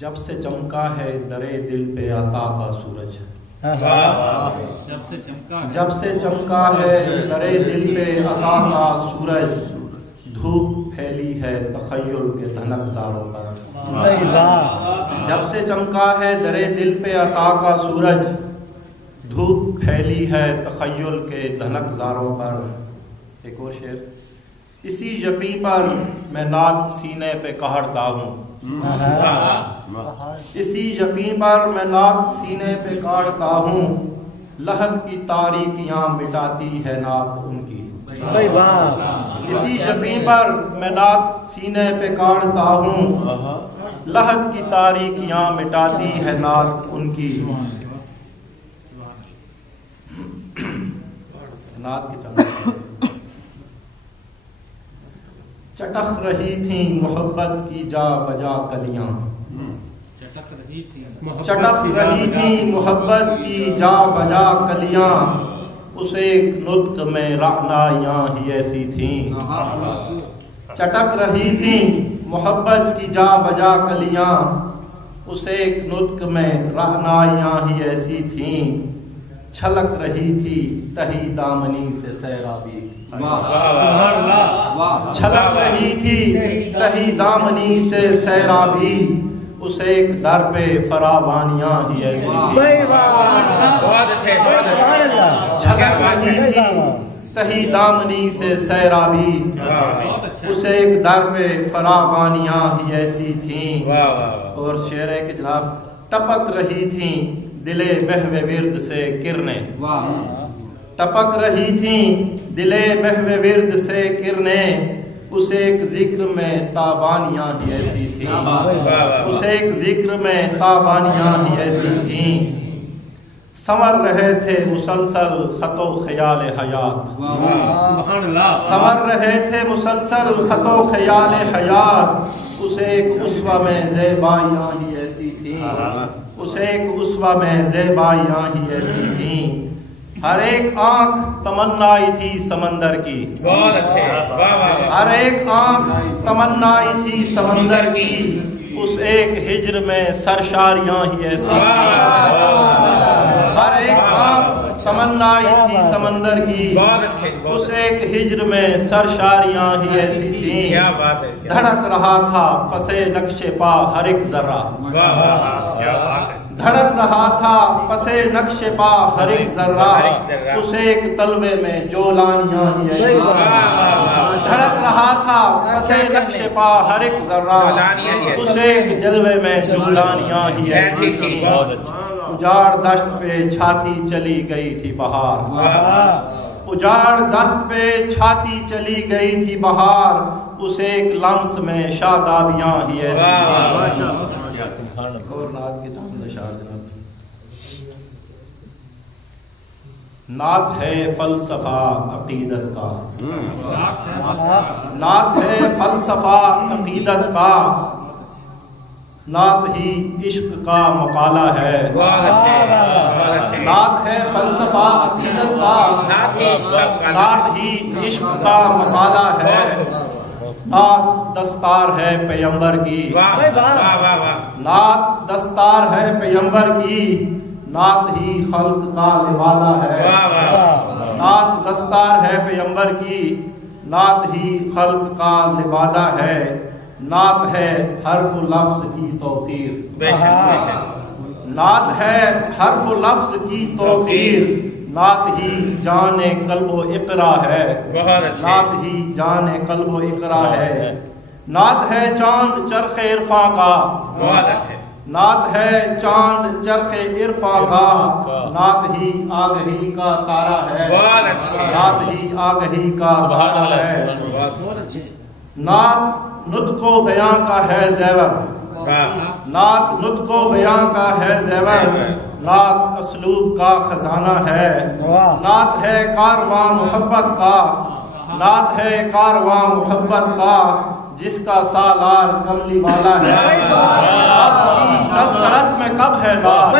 جب سے چمکا ہے درے دل پہ عطا کا سورج، جب سے چمکا ہے درے دل پہ عطا کا سورج، دھوپ پھیلی ہے تخیل کے دھنک زاروں پر، جب سے چمکا ہے درے دل پہ عطا کا سورج، دھوپ پھیلی ہے تخیل کے دھنک زاروں پر۔ ایک اور شعر، اسی یقین پر میں نعت سینے پہ کہڑتا ہوں، اسی یقین پر میں نعت سینے پہ کاڑتا ہوں، لحد کی تاریکیاں مٹاتی ہے نعت ان کی، اسی یقین پر میں نعت سینے پہ کاڑتا ہوں، لحد کی تاریکیاں مٹاتی ہے نعت ان کی۔ نعت کی چٹخ رہی تھیں محبت کی جا بجا کلیاں، چٹخ رہی تھیں محبت کی جا بجا کلیاں، اس ایک نطق میں رعنائیاں ہی ایسی تھیں، چٹک رہی تھیں محبت کی جا بجا کلیاں، اس ایک نطق میں رعنائیاں ہی ایسی تھیں، چھلک رہی تھی تہی دامنی سے سیرابی، چھلک رہی تھی تہی دامنی سے سیرابی، اس ایک در پہ فراوانیاں ہی ایسی تھی، چھلک رہی تھی تہی دامنی سے سیرابی، اس ایک در پہ فراوانیاں ہی ایسی تھیں۔ اور شعر ہے کہ جناب ٹپک رہی تھیں دلے محو ورد سے کرنیں، ٹپک رہی تھیں دلے محو ورد سے کرنیں، اس ایک ذکر میں تابانیاں ہی ایسی تھیں، اس ایک ذکر میں تابانیاں ہی ایسی تھیں، سنور رہے تھے مسلسل خط و خیال حیات، سنور رہے تھے مسلسل خط و خیال حیات، اس ایک اسوہ میں زیبائیاں ہی ایسی تھیں، اس ایک اسوہ میں زیبائیاں ہی ایسی تھیں، ہر ایک آنکھ تمنائی تھی سمندر کی، ہر ایک آنکھ تمنائی تھی سمندر کی، اس ایک ہجر میں سرشاریاں ہی ایسی تھیں، ہر ایک آنکھ تمنائی تھی سمندر کی، اس ایک ہجر میں سرشاریاں ہی ایسی تھیں، دھڑک رہا تھا پسے نقش پا ہر ایک ذرہ، دھڑک رہا تھا پسے نقش پا ہر ایک ذرہ، اس ایک تلوے میں جولانیاں ہی ایسی تھیں، دھڑک رہا تھا پسے نقش پا ہر ایک ذرہ، اس ایک جلوے میں جولانیاں ہی ایسی تھیں، اجاڑ دشت پہ چھاتی چلی گئی تھی بہار، اجاڑ دشت پہ چھاتی چلی گئی تھی بہار، اس ایک لمس میں شادابیاں ہی ایسی تھیں۔ اور نعت کے چاند اشعار جناب، نعت ہے فلسفہ عقیدت کا، نعت ہے فلسفہ عقیدت کا، نعت ہی عشق کا مقالہ ہے، نعت ہے فلسفہ عقیدت کا، نعت ہی عشق کا مقالہ ہے، نعت دستار ہے پیغمبر کی، نعت دستار ہے پیغمبر کی، نعت ہی خلق کا لبادہ ہے، نعت دستار ہے پیغمبر کی، نعت ہی خلق کا لبادہ ہے، نعت ہے حرف لفظ کی توقیر، نعت ہے حرف لفظ کی توقیر، نعت ہی جان قلب و اقرا ہے، نعت ہی جان قلب و اقرا ہے، نعت ہے چاند چرخ عرفاں کا، نعت ہے چاند چرخ عرفاں کا، نعت ہی آگہی کا تارا ہے، نعت ہی آگہی کا تارا ہے، نعت نطق و بیاں کا ہے زیور، نعت نطق و بیاں کا ہے زیور، نعت اسلوب کا خزانہ ہے، نعت ہے کارواں محبت کا، نعت ہے کارواں محبت کا، جس کا سالار کملی والا ہے، بخت کی دسترس میں کب ہے نعت،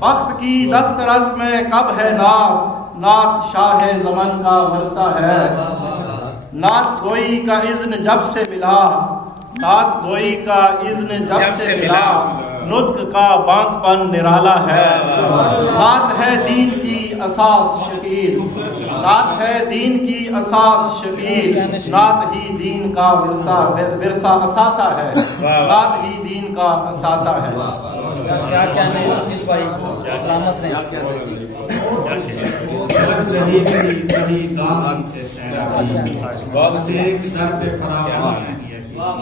بخت کی دسترس میں کب ہے نعت، نعت شاہ زمن کا ورثہ ہے، نعت گوئی کا اذن جب سے ملا، نعت گوئی کا اذن جب سے ملا، نطق کا بانک پن نرالا ہے۔ نعت ہے دین کی اساس شکیل، نعت ہے دین کی اساس شکیل، نعت ہی دین کا ورثہ اثاثہ ہے، نعت ہی دین کا اثاثہ ہے۔ کیا کہنے اس بھائی کو سلامت رہیں۔ بہت